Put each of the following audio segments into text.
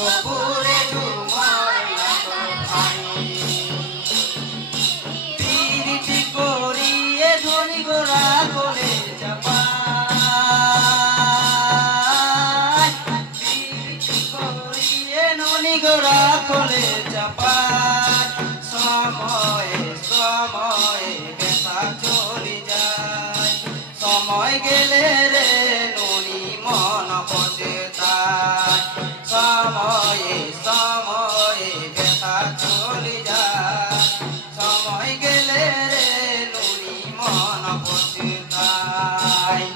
কপুরে ঝুমর নাচর ভাই পিরিতি করিয়ে ধনী গোরা কোলে চাপায় পিরিতি করিয়ে ধনী গোরা কোলে চাপায় সময়ে সময়ে বেতা চলি যায় সময় গেলে রে ননি মন পচেতায় সময়ে সময়ে বেতা চলি যায় সময় গেলে রে ননি মন পচেতায়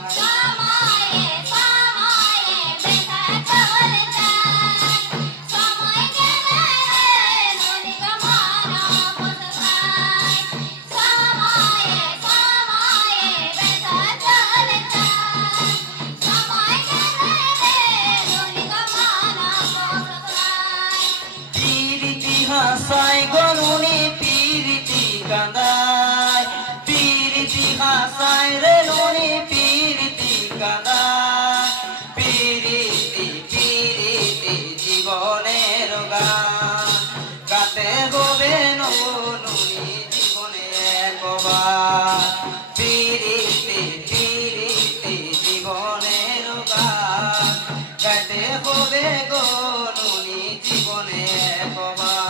হাসাই গনুনি পিরিতি কান্দায় পিরিতি হাসাই রে নুনি পিরিতি কান্দায় পিরিতি পিরিতি জীবনের গান গাতে হবে নুনি জীবনে একবার পিরিতি পিরিতি জীবনের গান গাতে হবে গো নুনি জীবনে একবার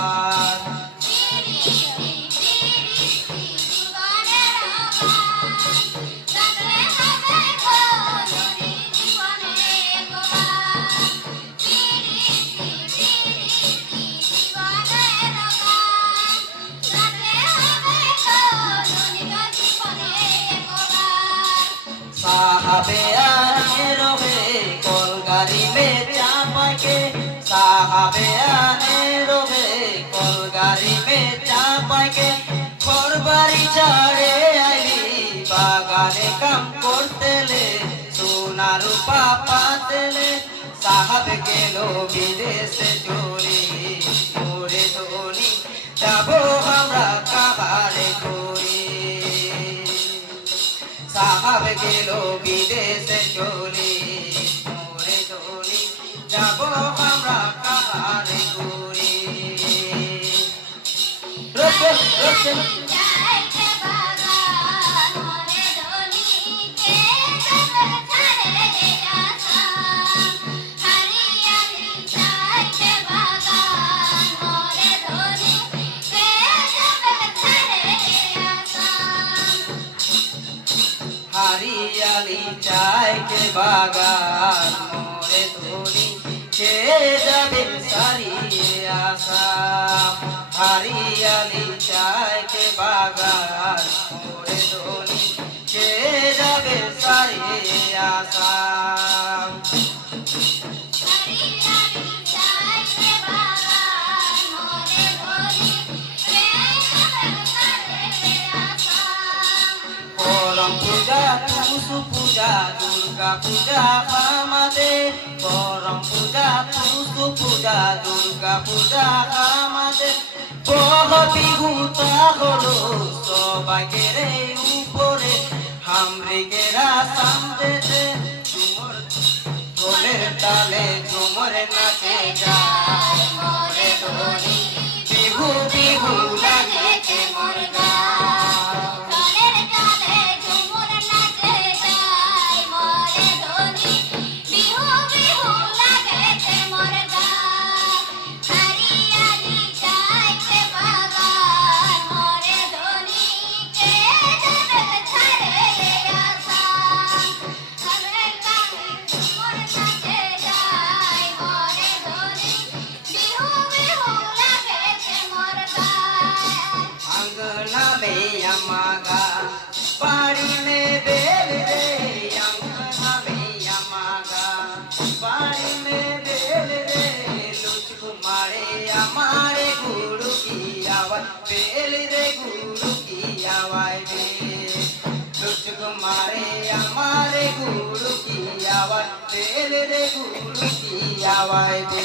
साहबे आने रोबे कोलगारी में चापा के साहबे आने रोबे कोलगारी में चापा के कोरबारी चाड़े आईली बागाने काम करते ले सोना रूपा पाते ले साहब के लो विदेश चोरी मोरे धोनी जाबो हमरा काबारे कोरी साहब गेलो विदेश चली मोरे धोनी जाबो हमरा काहारे गोरी हरियाली चाय के बागान मोरे धोनी के जाबे सारी आशा हरियाली चाय के बागान मोरे धोनी के जाबे सारी आशा पूजा तुसु पूजा दुर्गा पूजा कामदे करम पूजा तुसु पूजा दुर्गा पूजा कामदे बह बिहुता हलो सबाइके रे उपरे हामरिकेरा सामने दे झुमर ढोलेर ताले झुमर नाचे যায় मोरे धोनी बिहु बिहु लागेছে मोर यमागा पानी में बेल रे यंगना में यमागा पानी में बेल रे लुच कुमारे हमारे गुरु की आवाज बेल रे गुरु की आवाज लुच कुमारे हमारे गुरु की आवाज बेल रे गुरु की आवाज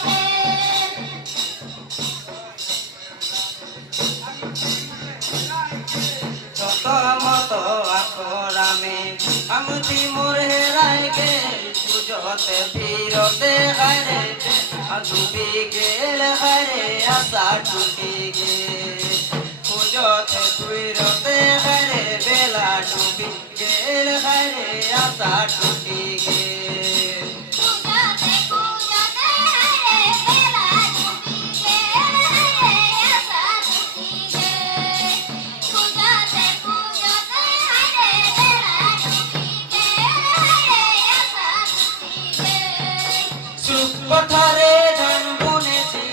Bye. মোর হেরাই গেল পুজোতে ফিরতে হারে ডুবি গেল হারে আশা টুটি গেল পুজোতে ফিরতে হারে বেলা ডুবি গেল হারে আশা টুটি গেল পথারে ধান বুনেছি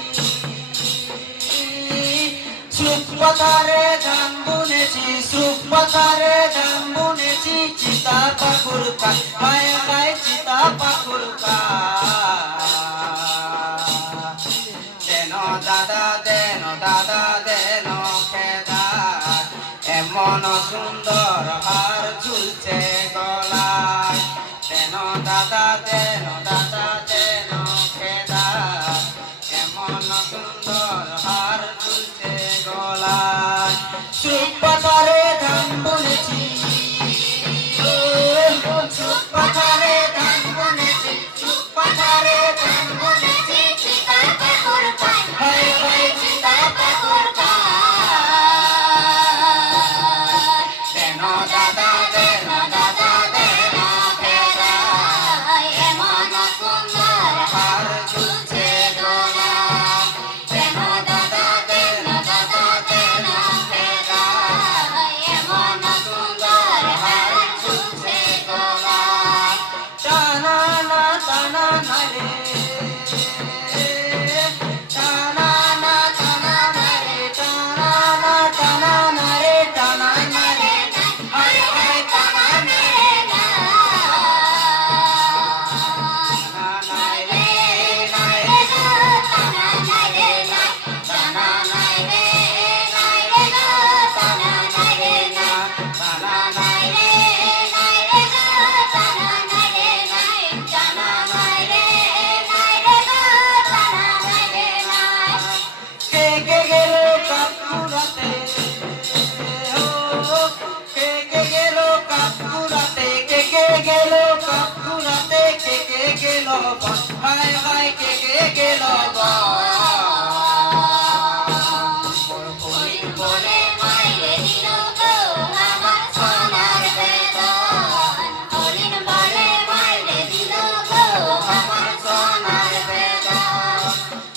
সুখ পথারে ধান বুনেছি সুখ পথারে ধান বুনেছি চিতা পাকুর খায় খায় চিতা পাকুর দেন দাদা দেন খেদা এমন সুন্দর হার ঝুলছে গলায় দেন দাদা দেন খেদা এমন সুন্দর হার ঝুলছে গলায় সুখ পাথারে ধান বুনেছি সুখ পাথারে ধান বুনেছি সুখ পাথারে ধান বুনেছি চিতা পাকুর খায় খায় চিতা পাকুর দেন দাদা দেন খেদা এমন সুন্দর হার ঝুলছে গলায় দেন দাদা দেন খেদা এমন সুন্দর হার ঝুলছে গলায় টানা না রে টানা না রে টানা না রে হায় হায় টানা না হায় হায় কে গেল বলে মাইরে দিল গো আমার সোনার বেদন হরিণ বলে মাইরে দিল গো আমার সোনার বেদন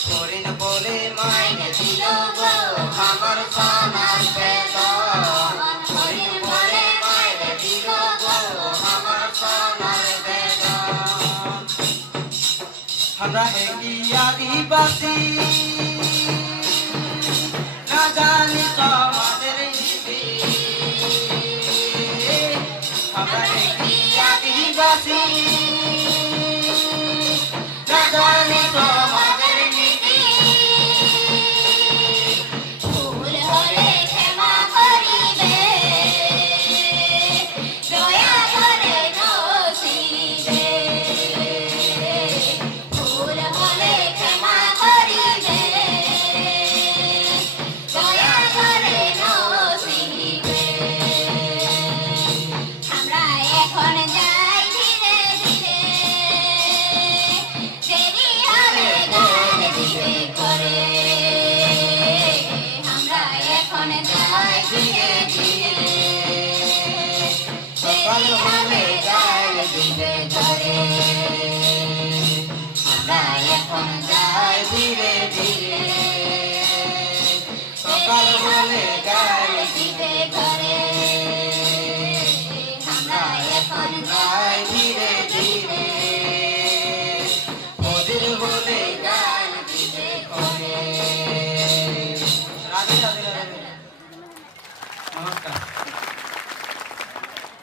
হরিণ বলে মাইরে দিল গো আমার সোনার বেদন হরিণ বলে মাইরে দিল গো আমার সোনার বেদন আমরা একই আদিবাসী না জানি তোমার